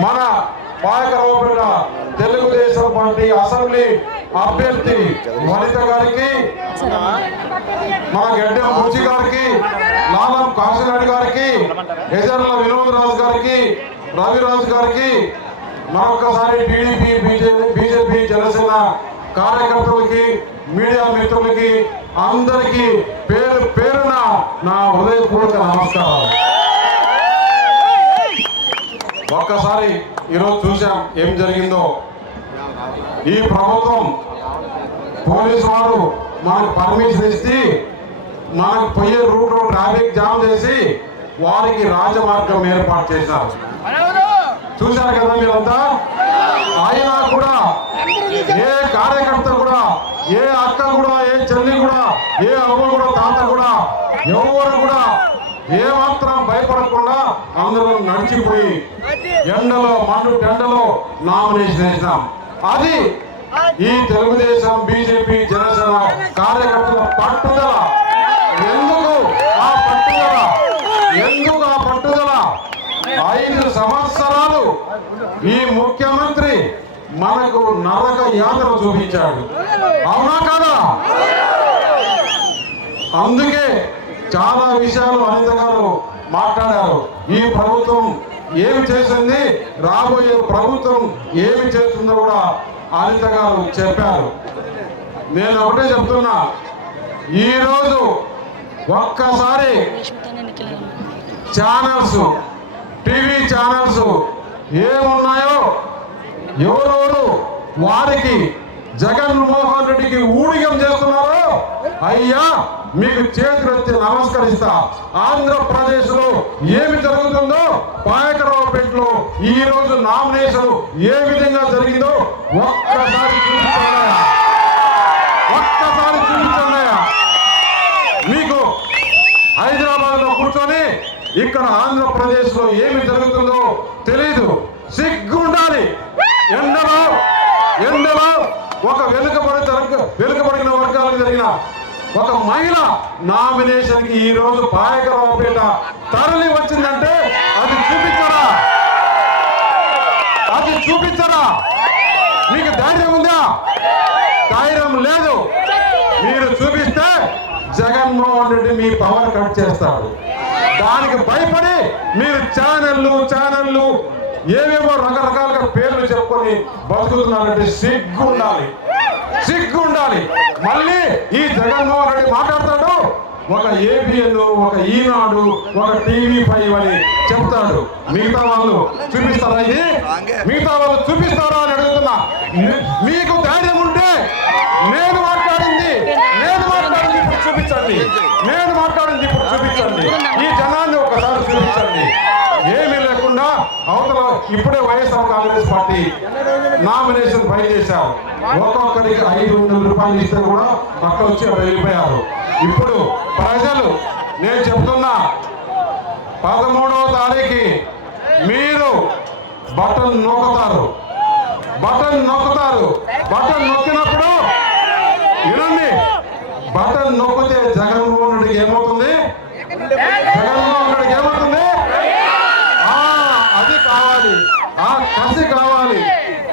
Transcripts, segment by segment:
మన Payakaraopeta Telugu Desam party assembly అభ్యర్థి వనిత గారికి మన గడ్డెం బుచ్చి గారికి లాలం కాశీనాయుడు గారికి ఎజర్ల వినోద్ రాజు గారికి రవిరాజు గారికి మరొకసారి టీడీపీ బీజేపీ బీజేపీ జనసేన కార్యకర్తలకి మీడియా మిత్రులకి అందరికీ పేరు పేరున నా హృదయపూర్వక నమస్కారం ఒక్కసారి ఈరోజు చూసాం ఏం జరిగిందో. ఈ ప్రభుత్వం పోలీసు వారు మనకు పర్మిషన్ ఇచ్చి మనకు పోయే రూట్ ట్రాఫిక్ జామ్ చేసి వారికి రాజమార్గం ఏర్పాటు చేశారు. చూశారు కదా మీరంతా? ఆయన కూడా ఏ కార్యకర్త కూడా ఏ అక్క కూడా ఏ చెల్లి కూడా ఏ అమ్మ కూడా తాత కూడా ఎవరు కూడా అందరూ నడిచిపోయి ఎండలో మండు టెండలో నామినేషన్ వేసినాం. అది ఈ తెలుగుదేశం బీజేపీ జనసేన కార్యకర్తల పట్టుదల. ఎందుకు ఆ పట్టుదల? ఎందుకు ఆ పట్టుదల? ఐదు సంవత్సరాలు ఈ ముఖ్యమంత్రి మనకు నరక యాత్ర చూపించాడు. అవునా కదా? అందుకే చాలా విషయాలు అనిత గారు మాట్లాడారు. ఈ ప్రభుత్వం ఏమి చేసింది? రాబోయే ప్రభుత్వం ఏమి చేస్తుందో కూడా అనిత గారు చెప్పారు. నేను ఒకటే చెప్తున్నా. ఈరోజు ఒక్కసారి ఛానల్స్ టీవీ ఛానల్స్ ఏమున్నాయో ఎవరెవరు వారికి జగన్మోహన్ రెడ్డికి ఊడిగం చేస్తున్నారో అయ్యా మీకు చేతులెత్తి నమస్కరిస్తా. ఆంధ్రప్రదేశ్లో ఏమి జరుగుతుందో పాయకరావుపేటలో ఈ రోజు నామినేషన్ ఏ విధంగా జరిగిందో ఒక్కసారి చూపించండి. ఒక్కసారి చూపించండి. మీకు హైదరాబాద్లో కూర్చొని ఇక్కడ ఆంధ్రప్రదేశ్లో ఏమి జరుగుతుందో తెలీదు. సిగ్గుండాలి. ఎండలో ఎండలో ఒక వెనుకబడి వెనుకబడిన వర్గాలకు జరిగిన ఒక మహిళ నామినేషన్కి ఈ రోజు పాయకరావుపేట తరలి వచ్చిందంటే అది చూపించరా? అది చూపించరా? మీకు ధైర్యం ఉందా? ధైర్యం లేదు. మీరు చూపిస్తే జగన్మోహన్ రెడ్డి మీ పవర్ కట్ చేస్తాడు. దానికి భయపడి మీరు ఛానళ్ళు ఛానళ్ళు ఏవేవో రకరకాలుగా పేర్లు చెప్పుకొని బతుకుతున్నారంటే సిగ్గు ఉండాలి ఉండాలి మళ్ళీ ఈ జగన్మోహన్ రెడ్డి మాట్లాడతాడు. ఒక ఏబిఎన్ ఒక ఈనాడు ఒక టీవీ ఫైవ్ అని చెప్తాడు. మిగతా వాళ్ళు చూపిస్తారా ఇది? మిగతా వాళ్ళు చూపిస్తారా అని అడుగుతున్నా. మీకు ధైర్యం ఉంటే నేను మాట్లాడింది నేను మాట్లాడింది ఇప్పుడు చూపించండి. నేను మాట్లాడింది ఇప్పుడు చూపించండి. ఈ జనాన్ని ఒకసారి చూపించండి. ఏమీ లేకుండా అవతల ఇప్పుడే YSR Congress party nomination file చేశారు. ఒక్కొక్కరికి ఐదు వందల రూపాయలు ఇస్తే కూడా పక్క వచ్చి వెళ్ళిపోయారు. ఇప్పుడు ప్రజలు నేను చెప్తున్నా పదమూడవ తారీఖు మీరు బటన్ నొక్కుతారు. బటన్ నొక్కుతారు. బటన్ నొక్కినప్పుడు వినండి. బటన్ నొక్కితే జగన్మోహన్ రెడ్డికి ఏమవుతుంది? జగన్మోహన్ రెడ్డికి ఏమవుతుంది? అది కావాలి. ఆ కసి కావాలి.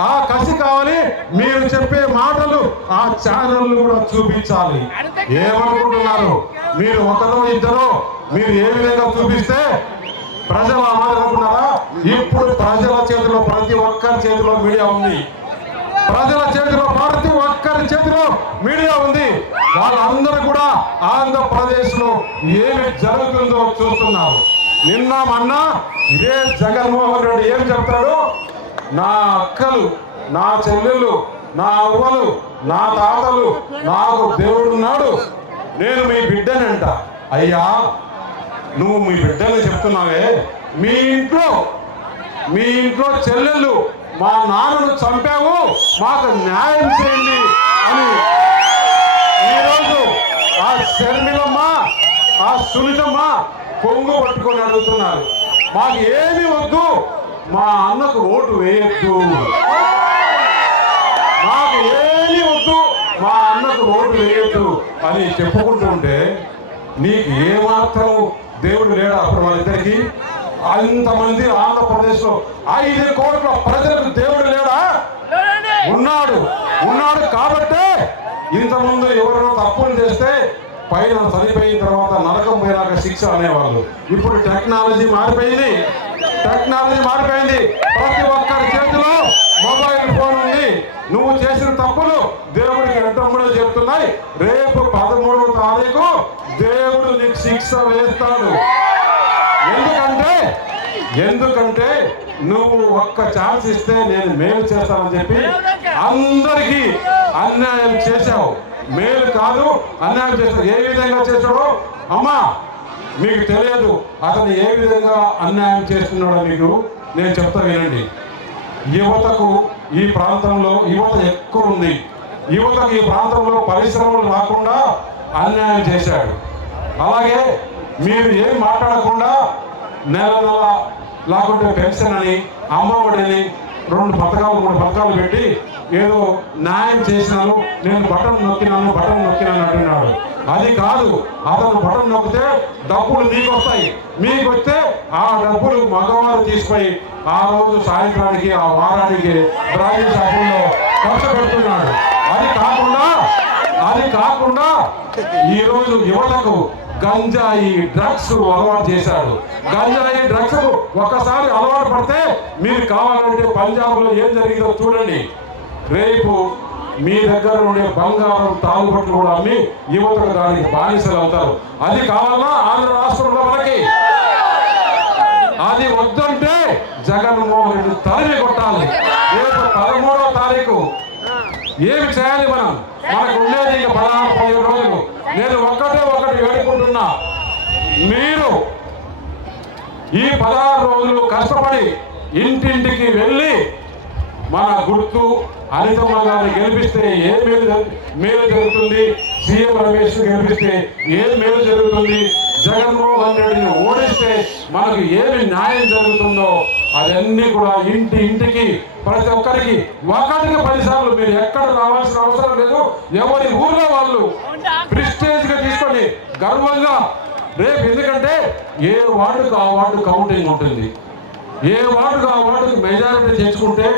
ఆ కసి కావాలి. మీరు చెప్పే మాటలు ఆ ఛానల్ కూడా చూపించాలి. ఏమనుకుంటున్నారు? మీరు ఒకరో ఇద్దరు మీరు ఏ విధంగా చూపిస్తే ప్రజలు అమాలనుకున్నారా ఇప్పుడు ప్రజల చేతిలో ప్రతి ఒక్కరి చేతిలో మీడియా ఉంది. ప్రజల చేతిలో ప్రతి ఒక్కరి చేతిలో మీడియా ఉంది. వాళ్ళందరూ కూడా ఆంధ్రప్రదేశ్లో ఏమి జరుగుతుందో చూస్తున్నారు. నిన్న మొన్న ఇదే జగన్మోహన్ రెడ్డి ఏం చెప్తాడు? నా అక్కలు నా చెల్లెలు నా అవ్వలు నా తాతలు నాకు దేవుడు ఉన్నాడు నేను మీ బిడ్డనంట. అయ్యా నువ్వు మీ బిడ్డని చెప్తున్నావే. మీ ఇంట్లో మీ ఇంట్లో చెల్లెళ్ళు మా నాన్నను చంపావు మాకు న్యాయం చేయండి అని. ఈరోజు ఆ శర్మిలమ్మ ఆ సునీతమ్మ కొంగు పట్టుకొని అడుగుతున్నారు. మాకు ఏమి వద్దు మా అన్నకు ఓటు వేయద్దు. మాకు ఏమి వద్దు మా అన్నకు ఓటు వేయద్దు అని చెప్పుకుంటుంటే నీకు ఏమాత్రం దేవుడు లేడా అప్పుడు వాళ్ళిద్దరికీ? అంతమంది ఆంధ్రప్రదేశ్లో ఐదు కోట్ల ప్రజలకు దేవుడు లేడా? ఉన్నాడు. ఉన్నాడు కాబట్టే ఇంతకుముందు ఎవరైనా తప్పులు చేస్తే పైన చనిపోయిన తర్వాత నరకం పోయినాక శిక్ష అనేవాళ్ళు. ఇప్పుడు టెక్నాలజీ మారిపోయింది. టెక్నాలజీ మారిపోయింది. ప్రతి ఒక్కరి చేతిలో మొబైల్ ఫోన్ ఉంది. నువ్వు చేసిన తప్పులు దేవుడికి ఎంతముడే చెప్తున్నాయి. రేపు పదమూడవ తారీఖు దేవుడు నీకు శిక్ష వేస్తాడు. ఎందుకంటే ఎందుకంటే నువ్వు ఒక్క ఛాన్స్ ఇస్తే నేను మేలు చేస్తానని చెప్పి అందరికీ అన్యాయం చేశావు. మేలు కాదు అన్యాయం చేశావు. ఏ విధంగా చేశాడో? అమ్మా మీకు తెలియదు. అతను ఏ విధంగా అన్యాయం చేస్తున్నాడో మీకు నేను చెప్తా వినండి. యువతకు ఈ ప్రాంతంలో యువత ఎక్కువ ఉంది. యువతకు ఈ ప్రాంతంలో పరిశ్రమలు రాకుండా అన్యాయం చేశాడు. అలాగే మీరు ఏం మాట్లాడకుండా నెల నెల లేకుంటే పెన్షన్ అని అమ్మఒడిని రెండు పథకాలు మూడు పథకాలు పెట్టి ఏదో న్యాయం చేసినాను నేను బటన్ నొక్కినాను బటన్ నొక్కినాను అంటున్నాడు. అది కాదు అతను బటన్ నొక్కితే డబ్బులు మీకు వస్తాయి మీకు వస్తే ఆ డబ్బులు మగవారు తీసుకుపోయి ఆ రోజు సాయంత్రానికి ఆ వారానికి బ్రాంచీ షాపుల్లో ఖర్చు పెడుతున్నాడు. అది కాకుండా అది కాకుండా ఈ రోజు యువతకు గంజాయి డ్రగ్స్ అలవాటు చేశాడు. గంజాయి డ్రగ్స్ ఒకసారి అలవాటు పడితే మీరు కావాలంటే పంజాబ్లో ఏం జరిగిందో చూడండి. రేపు మీ దగ్గర ఉండే బంగారం తాగుబట్లు కూడా అమ్మి యువతకు దానికి బానిసలు అవుతారు. అది కావాలా ఆంధ్ర రాష్ట్రంలో మనకి. అది వద్దంటే జగన్మోహన్ రెడ్డి తరిమి కొట్టాలి. రేపు పదమూడవ తారీఖు. ఏమి చేయాలి మనం? మనకు ఉండేది ఇంకా పదహారు పదిహేడు రోజులు. నేను ఒక్కటే ఒకటి వేడుకుంటున్నా. మీరు ఈ పదహారు రోజులు కష్టపడి ఇంటింటికి వెళ్ళి మన గుర్తు అనితమ్మ గారిని గెలిపిస్తే ఏ మేలు మేలు జరుగుతుంది? సీఎం రమేష్ గెలిపిస్తే ఏ మేలు జరుగుతుంది? జగన్మోహన్ రెడ్డిని ఓడిస్తే మనకు ఏమి న్యాయం జరుగుతుందో అవన్నీ కూడా ఇంటి ఇంటికి ప్రతి ఒక్కరికి ఒకటికి పదిసార్లు మీరు ఎక్కడ రావాల్సిన అవసరం లేదు. ఎవరి ఊర్లో వాళ్ళు గర్వంగా రేపు ఎందుకంటే ఏ వార్డుకు ఆ వార్డు కౌంటింగ్ ఉంటుంది. ఏ వార్డుకు ఆ వార్డుకు మెజారిటీ తెచ్చుకుంటే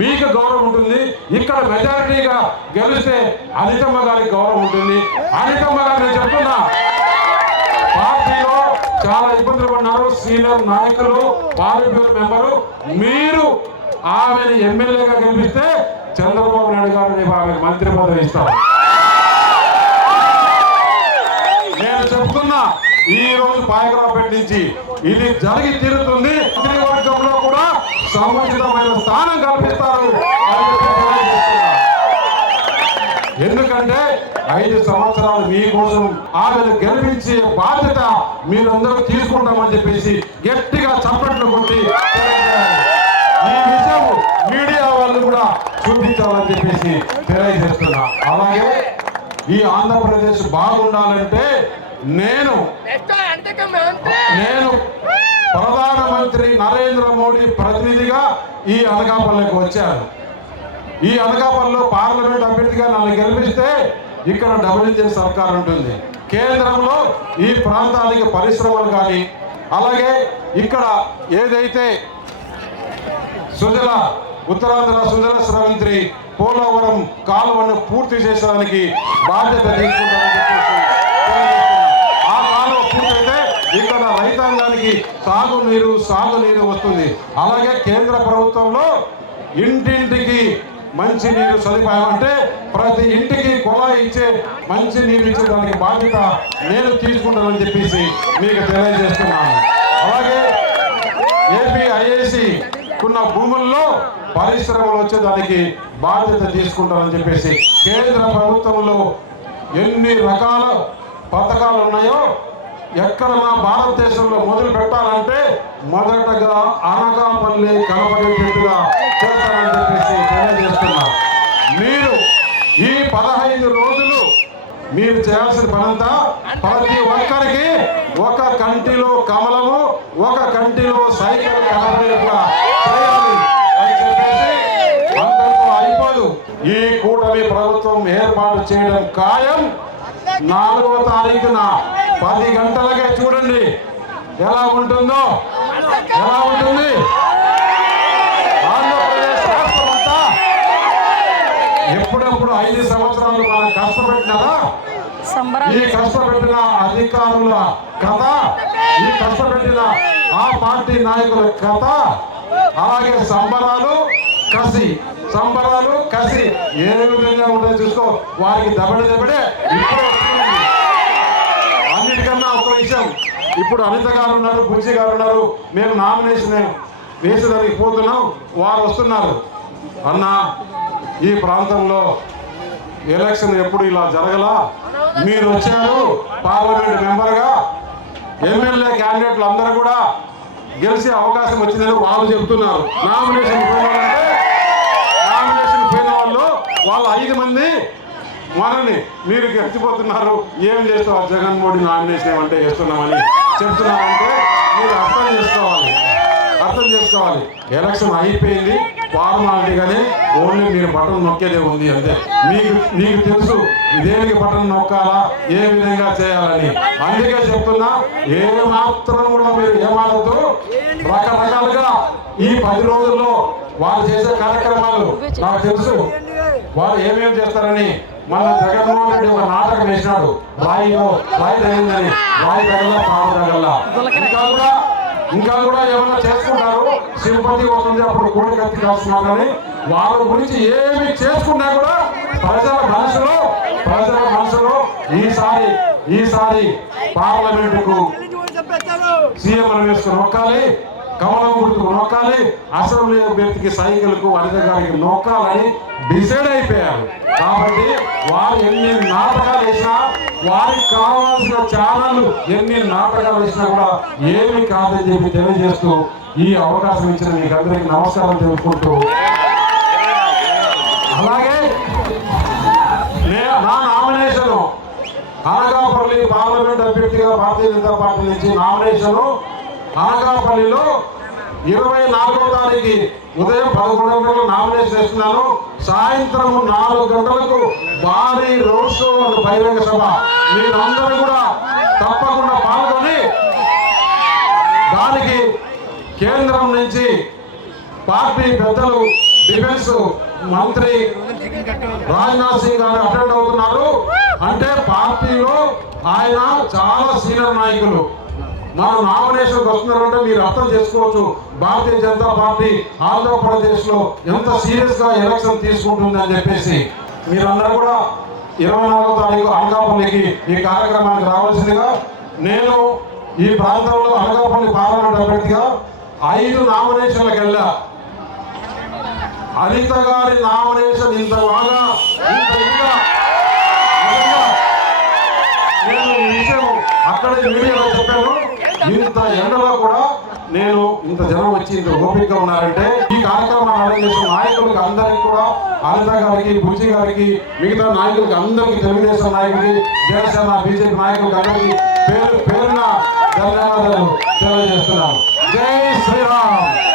మీకు గౌరవం ఉంటుంది. ఇక్కడ మెజారిటీగా గెలిస్తే అనితమ్మ గారికి గౌరవం ఉంటుంది. అనితమ్మ గారు నేను చెప్తున్నా పార్టీలో చాలా ఇబ్బందులు పడినారు సీనియర్ నాయకులు పార్లమెంట్ మెంబరు మీరు ఆమెను ఎమ్మెల్యేగా గెలిపిస్తే చంద్రబాబు నాయుడు గారు రేపు ఆమెకు మంత్రి పదవి ఇస్తారు నేను చెప్తున్నా ఈ రోజు పాయకరావుపేట నుంచి ఇది జరిగి తీరుతుంది. మంత్రివర్గంలో కూడా సముచితమైన స్థానం కల్పిస్తారు. ఎందుకంటే ఐదు సంవత్సరాలు మీకోసం ఆమెను గెలిపించే బాధ్యత మీరందరూ తీసుకుంటామని చెప్పేసి గట్టిగా చప్పట్లు కొట్టి ఈ విషయం మీడియా వాళ్ళు కూడా చూపించాలని చెప్పేసి తెలియజేస్తున్నా. అలాగే ఈ ఆంధ్రప్రదేశ్ బాగుండాలంటే నేను నేను ప్రధానమంత్రి నరేంద్ర మోడీ ప్రతినిధిగా ఈ అనకాపల్లికి వచ్చాను. ఈ అనకాపల్లిలో పార్లమెంట్ అభ్యర్థిగా నన్ను గెలిపిస్తే ఇక్కడ డబుల్ ఇంజిన్ సర్కార్ ఉంటుంది. కేంద్రంలో ఈ ప్రాంతానికి పరిశ్రమలు కానీ అలాగే ఇక్కడ ఏదైతే సుజల ఉత్తరాంధ్ర సుజల స్రవంత్రి పోలవరం కాలువను పూర్తి చేసడానికి బాధ్యత తీసుకుంటామని చెప్పేసి తెలియజేస్తున్నా. ఆ కాలువ పూర్తయితే ఇక్కడ రైతాంగానికి తాగునీరు సాగునీరు వస్తుంది. అలాగే కేంద్ర ప్రభుత్వంలో ఇంటింటికి మంచి నీరు సదుపాయం అంటే ప్రతి ఇంటికి కుళాయి ఇచ్చే మంచి నీరు ఇచ్చే దానికి బాధ్యత నేను తీసుకుంటానని చెప్పేసి మీకు తెలియజేస్తున్నాను. అలాగే ఏపీ ఐఏసి ఉన్న భూముల్లో పరిశ్రమలు వచ్చేదానికి బాధ్యత తీసుకుంటారని చెప్పేసి కేంద్ర ప్రభుత్వంలో ఎన్ని రకాల పథకాలు ఉన్నాయో ఎక్కడ మా భారతదేశంలో మొదలు పెట్టాలంటే మొదటగా అనకాపల్లి కనపడేటట్టుగా చేస్తారని చెప్పేసి తెలియజేస్తున్నా. మీరు ఈ పదహైదు రోజులు మీరు చేయాల్సిన పనంతా ప్రతి ఒక్కరికి ఒక కంటిలో కమలము ఒక కంటిలో సైకిల్ కనబడేట్టుగా చేయాలి అని చెప్పేసి అయిపోదు. ఈ కూటమి ప్రభుత్వం ఏర్పాటు చేయడం ఖాయం. నాలుగో తారీఖున పది గంటలకే చూడండి. ఎలా ఉంటుందో? ఎలా ఉంటుంది? ఆంధ్రప్రదేశ్ రాష్ట్రం అంతా ఎప్పుడప్పుడు ఐదు సంవత్సరాలు మనం కష్టపెట్టినదా? ఈ కష్టపెట్టిన అధికారుల కథ ఈ కష్టపెట్టిన ఆ పార్టీ నాయకుల కథ అలాగే సంబరాలు కసి సంబరాలు కసి. ఏ విధంగా ఉంటుందో చూసుకో వారికి దబడి దబడే ఇప్పుడు వస్తుంది. విషయం ఇప్పుడు అనిత గారు ఉన్నారు బుజ్జి గారు ఉన్నారు. మేము నామినేషన్ వేసేదానికి పోతున్నాం. వారు వస్తున్నారు. అన్న ఈ ప్రాంతంలో ఎలక్షన్ ఎప్పుడు ఇలా జరగలా? మీరు వచ్చారు పార్లమెంట్ మెంబర్గా. ఎమ్మెల్యే క్యాండిడేట్లు అందరూ కూడా గెలిచే అవకాశం వచ్చిందని వాళ్ళు చెప్తున్నారు. నామినేషన్ పోయిన వాళ్ళు నామినేషన్ పోయిన వాళ్ళు వాళ్ళు ఐదు మంది మనల్ని మీరు గెలిచిపోతున్నారు. ఏం చేస్తావు? జగన్ మోడీ నామినేషన్ ఏమంటే చేస్తున్నామని చెప్తున్నారంటే మీరు అర్థం చేసుకోవాలి. అర్థం చేసుకోవాలి. ఎలక్షన్ అయిపోయింది. ఫార్మాలిటీగానే ఓన్లీ మీరు బటన్ నొక్కేదే ఉంది అంతే. మీకు మీకు తెలుసు దేనికి బటన్ నొక్కాలా ఏ విధంగా చేయాలని. అందుకే చెప్తున్నా ఏ మాత్రం కూడా మీరు ఏమాడద్దు రకరకాలుగా ఈ పది రోజుల్లో వాళ్ళు చేసే కార్యక్రమాలు నాకు తెలుసు. వాళ్ళు ఏమేమి చేస్తారని మన జగన్మోహన్ రెడ్డి ఒక నాటకం వేసినాడు. రాయిలో రాయి తగిలిందని రాయి తగల పాడు తగల ఇంకా కూడా ఇంకా కూడా ఏమైనా చేసుకుంటారు? సింపతి వస్తుంది అప్పుడు కోడి కత్తి కాస్తున్నారు కానీ వాళ్ళ గురించి ఏమి చేసుకున్నా కూడా ప్రజల మనసులో ప్రజల మనసులో ఈసారి ఈసారి పార్లమెంటుకు సీఎం వేసుకుని నొక్కాలి కమలం నోకాలి అసెంబ్లీ అభ్యర్థికి సైకిల్కు అనిత గారికి నోకాలని డిసైడ్ అయిపోయారు. కాబట్టి వారు ఎన్ని నాటకాలు వేసినా వారికి కావాల్సిన ఛానళ్ళు ఎన్ని నాటకాలు వేసినా కూడా ఏమి కాదని చెప్పి తెలియజేస్తూ ఈ అవకాశం ఇచ్చిన మీకు అందరికీ నమస్కారం తెలుపుకుంటూ. అలాగే నా నామినేషన్ అనకాపల్లి పార్లమెంట్ అభ్యర్థిగా భారతీయ జనతా పార్టీ నుంచి నామినేషన్ ఆగ్రాపల్లిలో ఇరవై నాలుగో తారీఖు ఉదయం పదకొండు గంటలకు నామినేషన్ వేస్తున్నాను సాయంత్రం నాలుగు గంటలకు భారీ రోడ్ షో బహిరంగ సభ. మీరందరూ కూడా తప్పకుండా పాల్గొని దానికి కేంద్రం నుంచి పార్టీ పెద్దలు డిఫెన్స్ మంత్రి రాజ్నాథ్ సింగ్ గారు అటెండ్ అవుతున్నారు. అంటే పార్టీలో ఆయన చాలా సీనియర్ నాయకులు. మన నామినేషన్కి వస్తున్నారంటే మీరు అర్థం చేసుకోవచ్చు. భారతీయ జనతా పార్టీ ఆంధ్రప్రదేశ్లో ఎంత సీరియస్గా ఎలక్షన్ తీసుకుంటుందని చెప్పేసి. మీరందరూ కూడా ఇరవై నాలుగో తారీఖు అనకాపల్లికి ఈ కార్యక్రమానికి రావాల్సిందిగా నేను ఈ ప్రాంతంలో అనకాపల్లి పార్లమెంట్ అభ్యర్థిగా ఐదు నామినేషన్లకు వెళ్ళా. అనిత గారి నామినేషన్ ఇంత బాగా ఇంత నేను ఈ విషయం అక్కడ ఇంత ఎండలో కూడా నేను ఇంత జనం వచ్చి ఇంత ఓపికగా ఉన్నారంటే ఈ కార్యక్రమాన్ని అరేంజ్ చేసిన నాయకులకు అందరికీ కూడా అనిత గారికి బుజ్జి గారికి మిగతా నాయకులకి అందరికీ తెలుగుదేశం నాయకులకి జనసేన బీజేపీ నాయకులకి అందరికీ పేరు పేరున ధన్యవాదాలు తెలియజేస్తున్నాను. జై శ్రీరామ్!